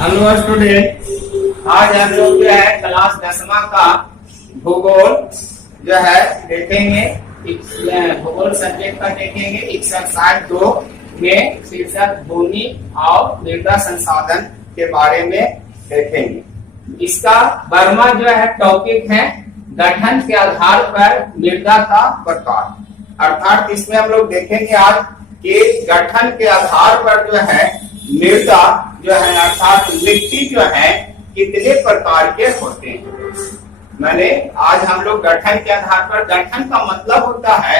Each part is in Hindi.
हेलो स्टूडेंट, आज हम लोग जो है क्लास 10वां का भूगोल जो है देखेंगे। भूगोल सब्जेक्ट का देखेंगे एक्सरसाइज 2 में शीर्षक भूमि और मृदा संसाधन के बारे में देखेंगे। इसका वर्मा जो है टॉपिक है गठन के आधार पर मृदा का प्रकार। अर्थात इसमें हम लोग देखेंगे आज कि गठन के आधार पर जो है मृदा जो है अर्थात मिट्टी जो है कितने प्रकार के होते हैं। मैंने आज हम लोग गठन के आधार पर, गठन का मतलब होता है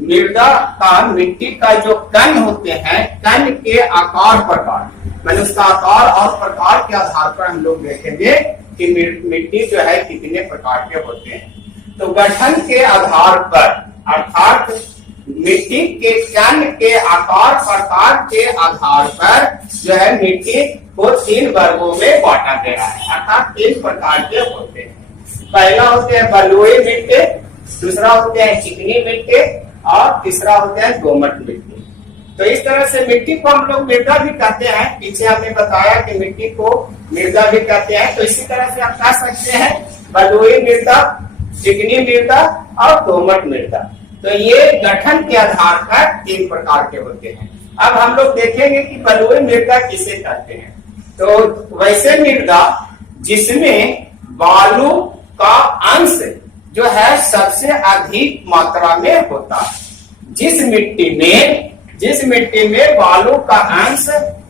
मृदा का, मिट्टी का जो कण होते हैं, कण के आकार प्रकार, मैंने उसका आकार और प्रकार के आधार पर हम लोग देखेंगे कि मिट्टी जो है कितने प्रकार के होते हैं। तो गठन के आधार पर अर्थात मिट्टी के कण के आकार प्रकार के आधार पर जो है मिट्टी को 3 वर्गों में बांटा गया है। अर्थात 3 प्रकार के होते हैं। पहला होते हैं बलुई मिट्टी, दूसरा होते हैं चिकनी मिट्टी और तीसरा होते हैं दोमट मिट्टी। तो इस तरह से मिट्टी को हम लोग मृदा भी कहते हैं। पीछे हमने बताया कि मिट्टी को मृदा भी कहते हैं। तो इसी तरह से आप कह सकते हैं बलुई मृदा, चिकनी मृदा और दोमट मृदा। तो ये गठन के आधार पर 3 प्रकार के होते हैं। अब हम लोग देखेंगे कि बलुई मृदा किसे कहते हैं। तो वैसे मृदा जिसमें बालू का अंश जो है सबसे अधिक मात्रा में होता है। जिस मिट्टी में बालू का अंश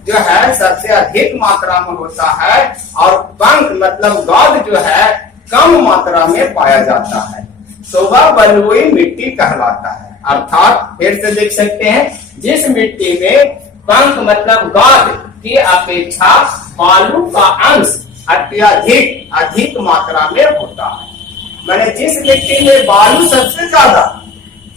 जो है सबसे अधिक मात्रा में होता है और पंख मतलब गाद जो है कम मात्रा में पाया जाता है, तो वह बलुई मिट्टी कहलाता है। अर्थात फिर से देख सकते हैं, जिस मिट्टी में पंख मतलब गाद की अपेक्षा बालू का अंश अत्यधिक अधिक मात्रा में होता है। मैंने जिस मिट्टी में बालू सबसे ज्यादा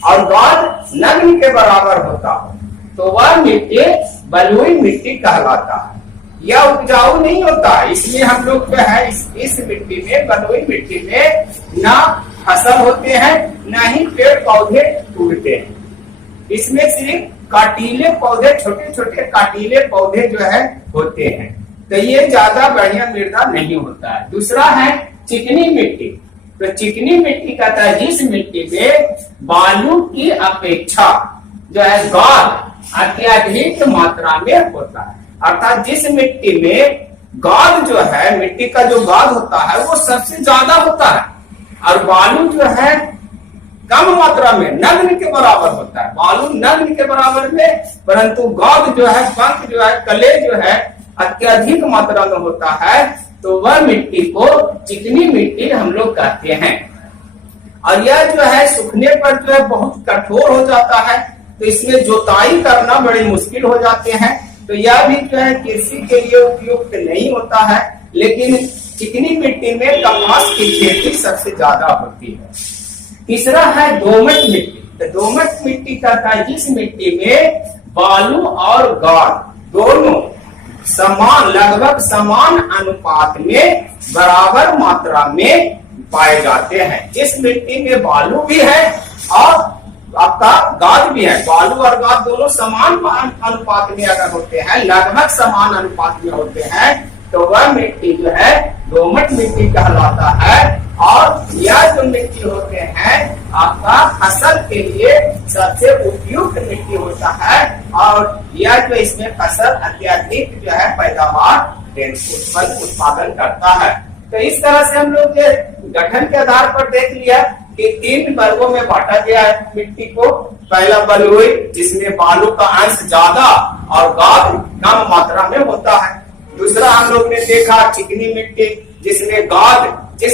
और गाद नग्न के बराबर होता है, तो वह मिट्टी बलुई मिट्टी कहलाता है। यह उपजाऊ नहीं होता, इसलिए हम लोग जो है इस मिट्टी में, बलुई मिट्टी में ना फसल होते हैं, न ही पेड़ पौधे उगते हैं। इसमें सिर्फ काटीले पौधे, छोटे छोटे काटीले पौधे जो है होते हैं। तो ये ज्यादा बढ़िया मृदा नहीं होता है। दूसरा है चिकनी मिट्टी। तो चिकनी मिट्टी कहता है जिस मिट्टी में बालू की अपेक्षा जो है गाद अत्यधिक मात्रा में होता है। अर्थात जिस मिट्टी में गाद जो है, मिट्टी का जो गाद होता है वो सबसे ज्यादा होता है और बालू जो है कम मात्रा में नग्न के बराबर होता है। बालू नग्न के बराबर में, परंतु गाद जो है, पंख जो है, कले जो है अत्यधिक मात्रा में होता है, तो वह मिट्टी को चिकनी मिट्टी हम लोग कहते हैं। और यह जो है सूखने पर जो है बहुत कठोर हो जाता है, तो इसमें जोताई करना बड़ी मुश्किल हो जाते हैं। तो यह भी जो है कृषि के लिए उपयुक्त नहीं होता है। लेकिन चिकनी मिट्टी में कपास की खेती सबसे ज्यादा होती है। तीसरा है दोमट मिट्टी। तो दोमट मिट्टी कहता है जिस मिट्टी में बालू और गाद दोनों समान, लगभग समान अनुपात में बराबर मात्रा में पाए जाते हैं। जिस मिट्टी में बालू भी है और आपका गाद भी है, बालू और गाद दोनों समान अनुपात में अगर होते हैं, लगभग समान अनुपात में होते हैं, तो वह मिट्टी जो है दोमट मिट्टी कहलाता है। और यह जो मिट्टी होते हैं आपका फसल के लिए सबसे उपयुक्त मिट्टी होता है और यह जो इसमें फसल अत्यधिक जो है पैदावार उत्पादन करता है। तो इस तरह से हम लोग गठन के आधार पर देख लिया कि 3 वर्गों में बांटा गया है मिट्टी को। पहला बलुई जिसमें बालू का अंश ज्यादा और गाद कम मात्रा में होता है। दूसरा हम लोग ने देखा चिकनी मिट्टी जिस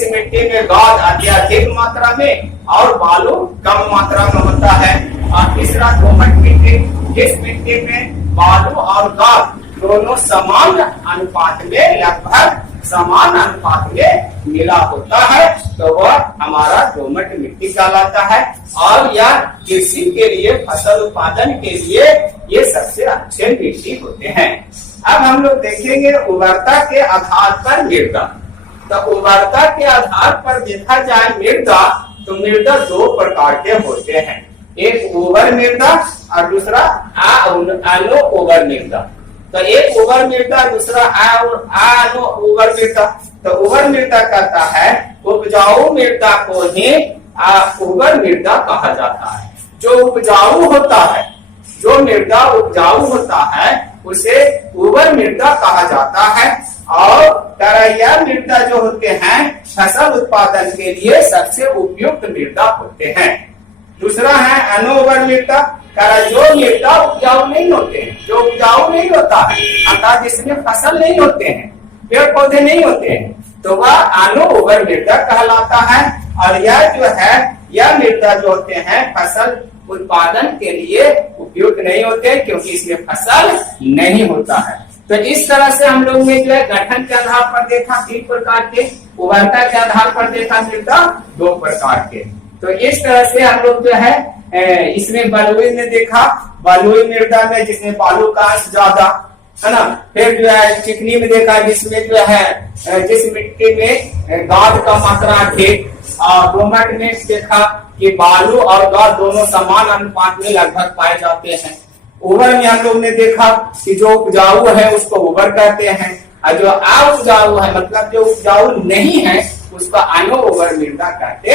मिट्टी में गाद अत्यधिक मात्रा में और बालू कम मात्रा में होता है। और तीसरा दोमट मिट्टी, जिस मिट्टी में बालू और गाद दोनों समान अनुपात में, लगभग समान अनुपात में मिला होता है, तो वह हमारा दोमट मिट्टी कहलाता है। और यह कृषि के लिए, फसल उत्पादन के लिए ये सबसे अच्छे मिट्टी होते हैं। अब हम लोग देखेंगे उर्वरता के आधार पर मृदा। तो उर्वरता के आधार पर देखा जाए मृदा, तो मृदा 2 प्रकार के होते हैं। एक उर्वर मृदा और दूसरा अनो उर्वर मृदा। तो एक उर्वर मृदा, दूसरा उर्वर मृदा। तो उर्वर मृदा कहता है उपजाऊ मृदा को ही उर्वर मृदा कहा जाता है। जो उपजाऊ होता है, जो मृदा उपजाऊ होता है उसे उर्वर मृदा कहा जाता है। और तरैया मृदा जो होते हैं फसल उत्पादन के लिए सबसे उपयुक्त मृदा होते हैं। दूसरा है अनउर्वर मृदा, जो मृदा उपजाऊ नहीं होते हैं, जो उपजाऊ नहीं होता है अर्थात जिसमें फसल नहीं होते हैं, पेड़ पौधे नहीं होते हैं, तो वह अनउर्वर मृदा कहलाता है। और यह जो है, यह मृदा जो होते हैं फसल उत्पादन के लिए उपयुक्त नहीं होते क्योंकि इसमें फसल नहीं होता है। तो इस तरह से हम लोग ने जो है गठन के आधार पर देखा 3 प्रकार के, उर्वरता के आधार पर देखा मृदा 2 प्रकार के। तो इस तरह से हम लोग जो है इसमें बलुई में देखा, बलुई मृदा में जिसमें बालू का अंश ज्यादा है ना। फिर जो है चिकनी में देखा जिसमें जो है जिस मिट्टी में गाद का मात्रा अधिक, और दोमट में देखा कि बालू और गाद दोनों समान अनुपात में लगभग पाए जाते हैं। उर्वर में हम लोग ने देखा कि जो उपजाऊ है उसको उर्वर कहते हैं, और जो अउपजाऊ है मतलब जो उपजाऊ नहीं है उसको अनउर्वर मृदा कहते